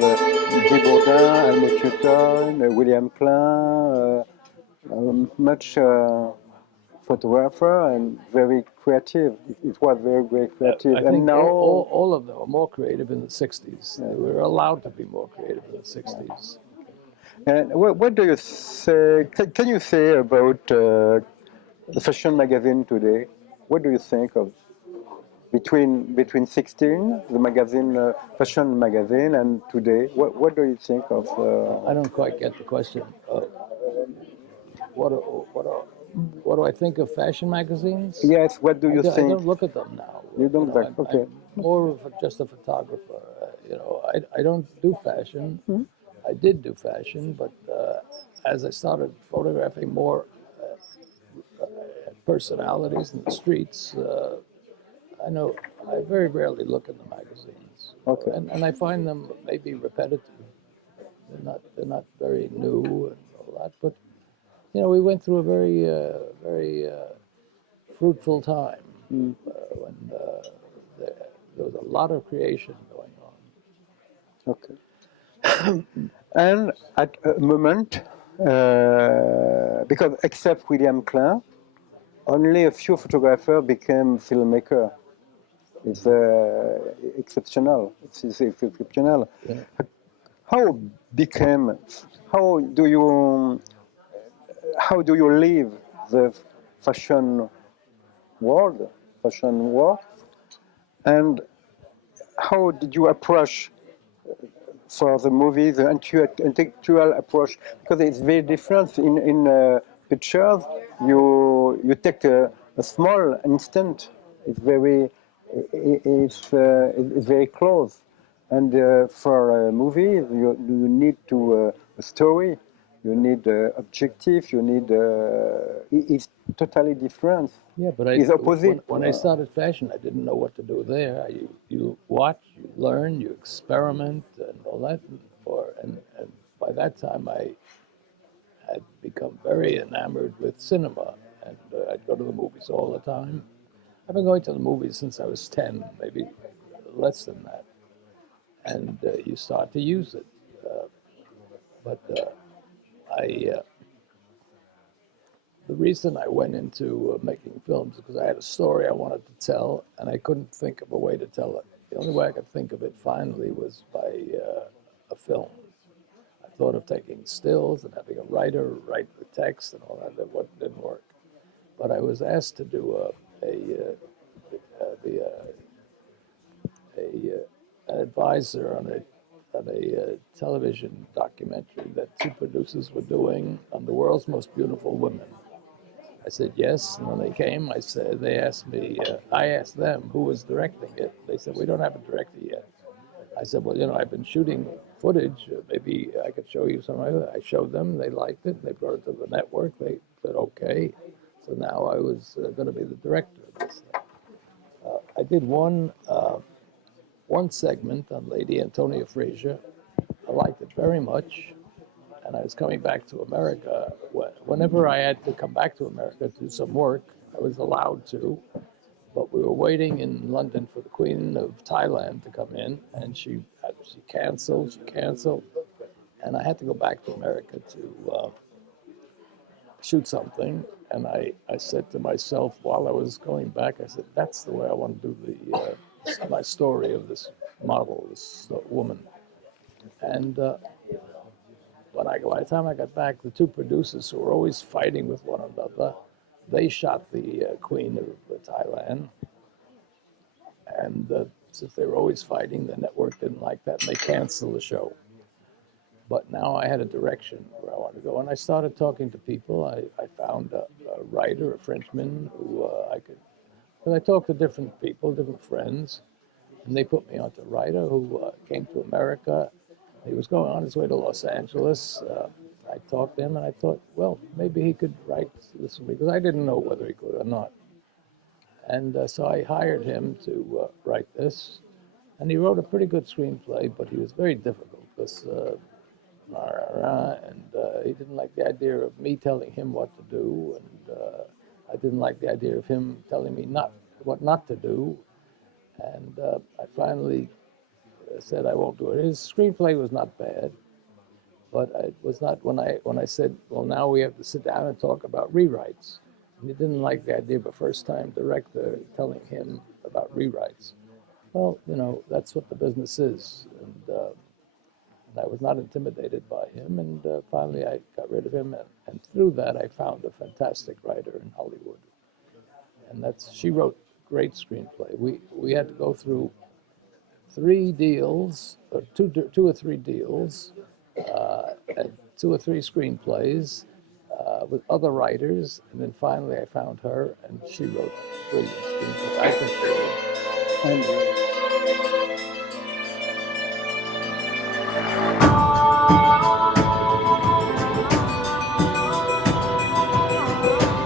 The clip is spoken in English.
have Bourdin, Helmut Newton, William Klein, much photographer and very creative. It was very creative. I and think now all of them were more creative in the 60s. They were allowed to be more creative in the 60s. And what do you say? Can you say about the fashion magazine today? What do you think of between 16, the magazine, fashion magazine, and today? What do you think of? I don't quite get the question. What do I think of fashion magazines? Yes. What do you I think? don't look at them now. You don't know, like? Okay. I'm more of just a photographer. I don't do fashion. I did do fashion, but as I started photographing more personalities in the streets, I very rarely look in the magazines. Okay. And I find them maybe repetitive. They're not very new and all that. But we went through a very fruitful time when there was a lot of creation going on. Okay. And at a moment, because except William Klein, only a few photographers became filmmaker. It's exceptional. It's exceptional. Yeah. How became? How do you? How do you live the fashion world? Fashion world, and how did you approach for the movie the intellectual approach? Because it's very different in pictures. You take a small instant. It's very close, and for a movie you need to a story. You need objective. You need it's totally different. Yeah, but It's opposite. When I started fashion, I didn't know what to do there. You watch, you learn, you experiment, and all that. And by that time, I had become very enamored with cinema, and I'd go to the movies all the time. I've been going to the movies since I was 10, maybe less than that. And you start to use it. The reason I went into making films is because I had a story I wanted to tell, and I couldn't think of a way to tell it. The only way I could think of it finally was by a film. I thought of taking stills and having a writer write the text and all that. That didn't work. But I was asked to do an advisor on a television documentary that two producers were doing on the world's most beautiful women. I said yes, and when they came, they asked me, I asked them who was directing it. They said, we don't have a director yet. I said, well, I've been shooting footage. Maybe I could show you some of it. I showed them. They liked it. They brought it to the network. They said, okay. So now I was going to be the director of this thing. I did one segment on Lady Antonia Fraser. I liked it very much. And I was coming back to America. Whenever I had to come back to America to do some work, I was allowed to. But we were waiting in London for the Queen of Thailand to come in, and she canceled. And I had to go back to America to shoot something. And I said to myself while I was going back, I said, that's the way I want to do my story of this model, this woman. And by the time I got back, the two producers who were always fighting with one another, they shot the Queen of Thailand. And since they were always fighting, the network didn't like that, and they canceled the show. But now I had a direction where I wanted to go, and I started talking to people. I found a writer, a Frenchman, who because I talked to different people, different friends, and they put me onto a writer who came to America. He was going on his way to Los Angeles. I talked to him, and I thought, well, maybe he could write this for me, because I didn't know whether he could or not. And so I hired him to write this, and he wrote a pretty good screenplay, but he was very difficult, because and he didn't like the idea of me telling him what to do, and I didn't like the idea of him telling me what not to do. And I finally said I won't do it. His screenplay was not bad, but it was not when I said, well, now we have to sit down and talk about rewrites. And he didn't like the idea of a first-time director telling him about rewrites. Well, that's what the business is, and I was not intimidated by him. And finally, I got rid of him, and through that, I found a fantastic writer in Hollywood, and she wrote great screenplay. We had to go through 3 deals, or two or three deals, and 2 or 3 screenplays with other writers, and then finally I found her, and she wrote brilliant screenplay. I think brilliant.